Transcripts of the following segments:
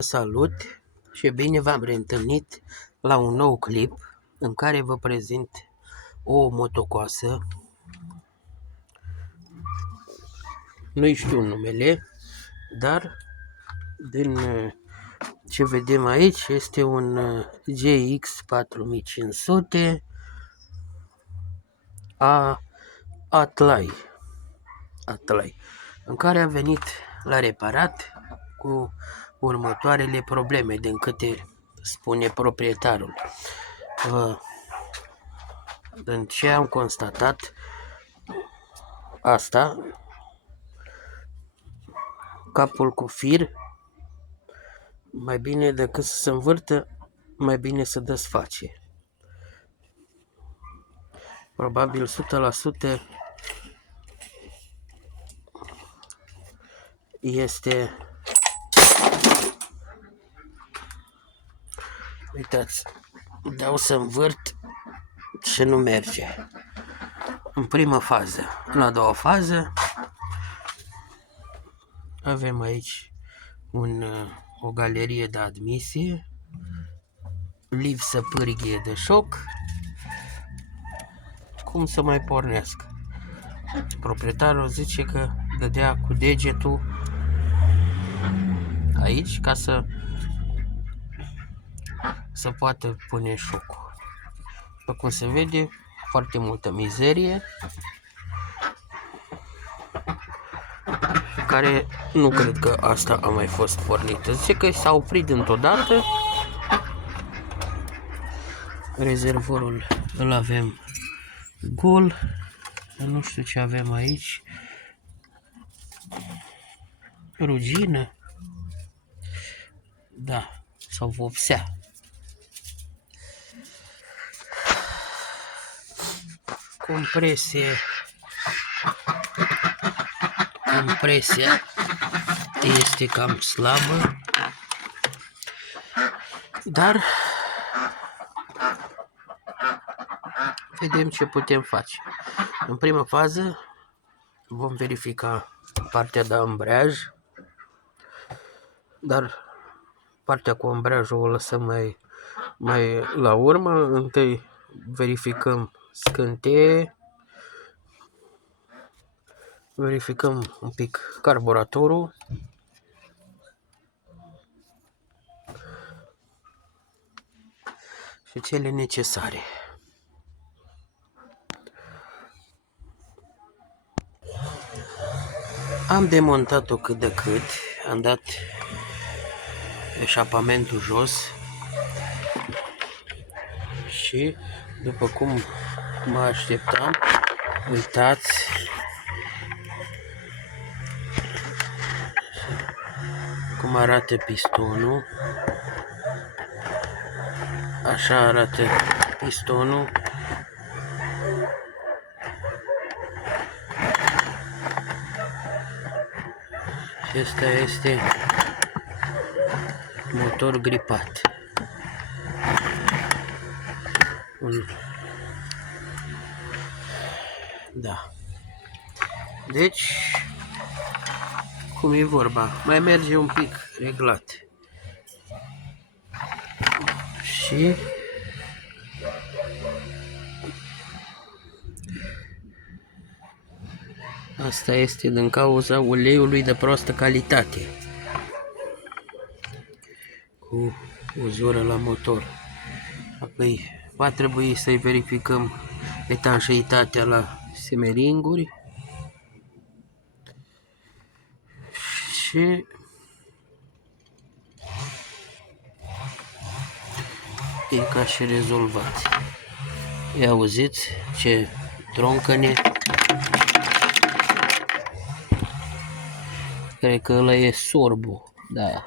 Salut și bine v-am reîntâlnit la un nou clip în care vă prezint o motocoasă. Nu știu numele, dar din ce vedem aici este un GX 4500 Atlai, în care a venit la reparat cu următoarele probleme, din câte spune proprietarul. Din ce am constatat asta, capul cu fir, mai bine decât să se învârtă, mai bine să desface. Probabil 100% este... Uitați, dau să învârt și nu merge. În prima fază. În a doua fază avem aici o galerie de admisie, lipsă pârghie de șoc. Cum să mai pornească? Proprietarul zice că dădea cu degetul aici ca să poată pune șocul. După cum se vede, foarte multă mizerie, care nu cred că asta a mai fost pornită. Zice că s-a oprit dintr-o dată. Rezervorul îl avem gol. Nu știu ce avem aici. Rugină. Da, sau vopsea. Compresia este cam slabă, dar vedem ce putem face. În prima fază vom verifica partea de ambreiaj, dar partea cu ambreiajul o lăsăm mai la urmă. Întâi verificăm scânteie, verificăm un pic carburatorul și cele necesare. Am demontat-o cât de cât, am dat eșapamentul jos și, după cum mă așteptam, uitați cum arată pistonul. Așa arată pistonul. Acesta este motor gripat. Da. Deci, cum e vorba, mai merge un pic reglat. Și asta este din cauza uleiului de proastă calitate, cu uzură la motor. Apoi va trebui să-i verificăm etanșeitatea la semeringuri și e ca și rezolvat. Ia auziți ce troncăne. Cred că ăla e sorbul, da.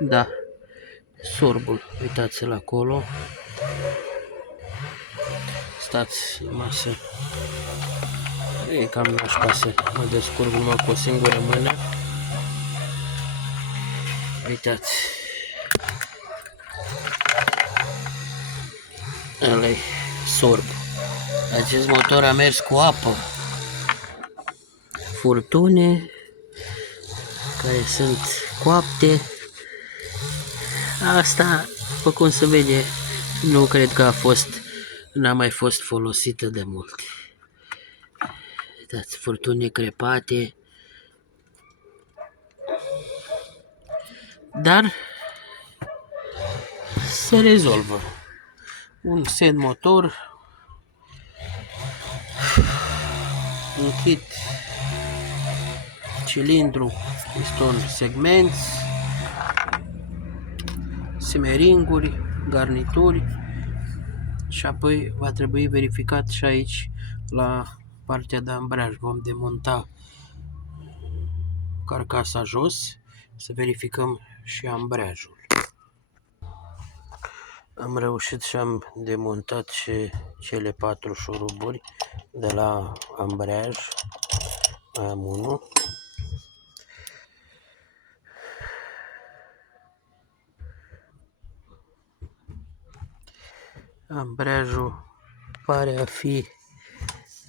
Da, sorbul, uitați-l acolo. Stați masă. E cam nașpa să mă descurc numai cu o singură mână. Uitați. Ăla-i sorbul. Acest motor a mers cu apă. Furtune care sunt coapte. Asta, după cum se vede, nu cred că n-a mai fost folosită de mult. Uitați, furtuni crepate. Dar se rezolvă. Un set motor, un kit, cilindru, piston, segmenți, simeringuri, garnituri și apoi va trebui verificat și aici la partea de ambraj. Vom demonta carcasa jos să verificăm și ambreiajul. Am reușit și am demontat și cele 4 șuruburi de la ambreiaj. Am unul. Ambreiajul pare a fi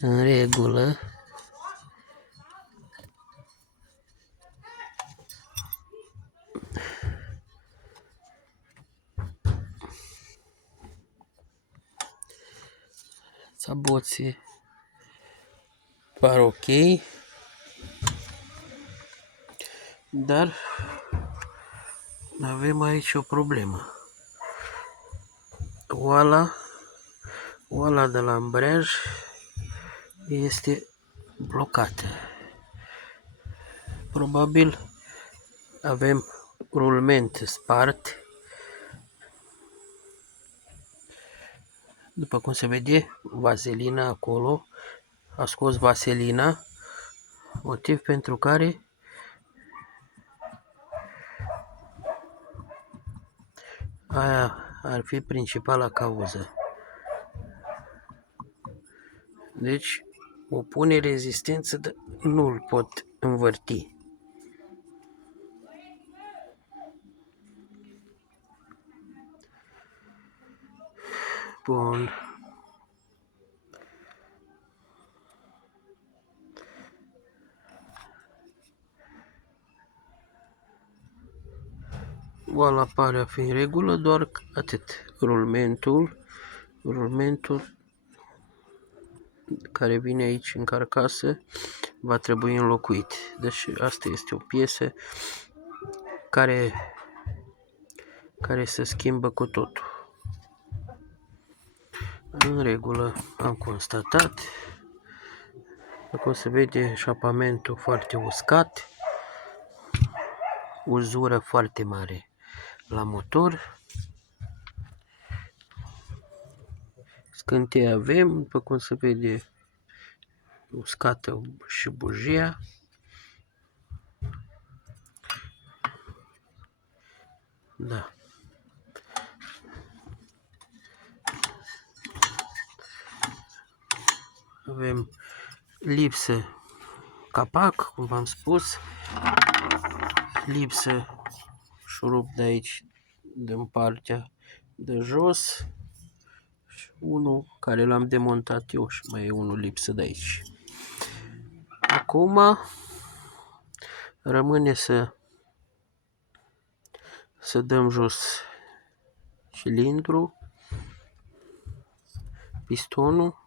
în regulă. Saboții par ok, dar avem aici o problemă. Oala de la ambreiaj este blocată. Probabil avem rulment spart. După cum se vede, vaselina acolo, a scos vaselina, motiv pentru care aia ar fi principala cauză. Deci, opune rezistență, dar nu îl pot învârti. Bun. Oala pare a fi în regulă, doar atât. Rulmentul care vine aici în carcasă va trebui înlocuit. Deci asta este o piesă care se schimbă cu totul. În regulă, am constatat. Acum se vede eșapamentul foarte uscat, uzură foarte mare la motor. Scânteie avem, după cum se vede, uscată și bujia. Da. Avem lipsă capac, cum v-am spus, lipsă șurub de aici, din partea de jos, și unul care l-am demontat eu și mai e unul lipsă de aici. Acum rămâne să dăm jos cilindru, pistonul,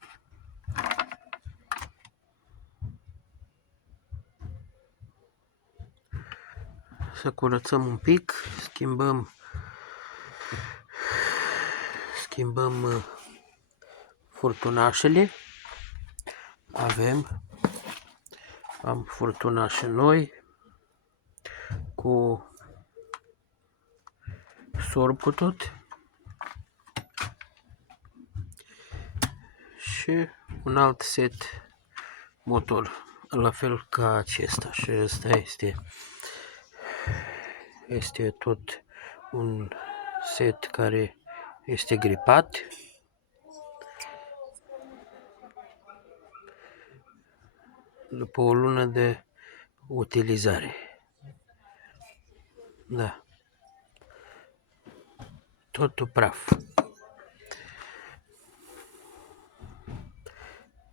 să curățăm un pic, schimbăm furtunașele. Am furtunașe noi cu sorb cu tot și un alt set motor, la fel ca acesta. Și ăsta este tot un set care este gripat. După o lună de utilizare. Da. Totul praf.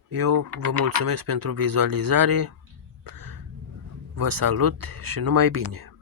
Eu vă mulțumesc pentru vizualizare. Vă salut și numai bine!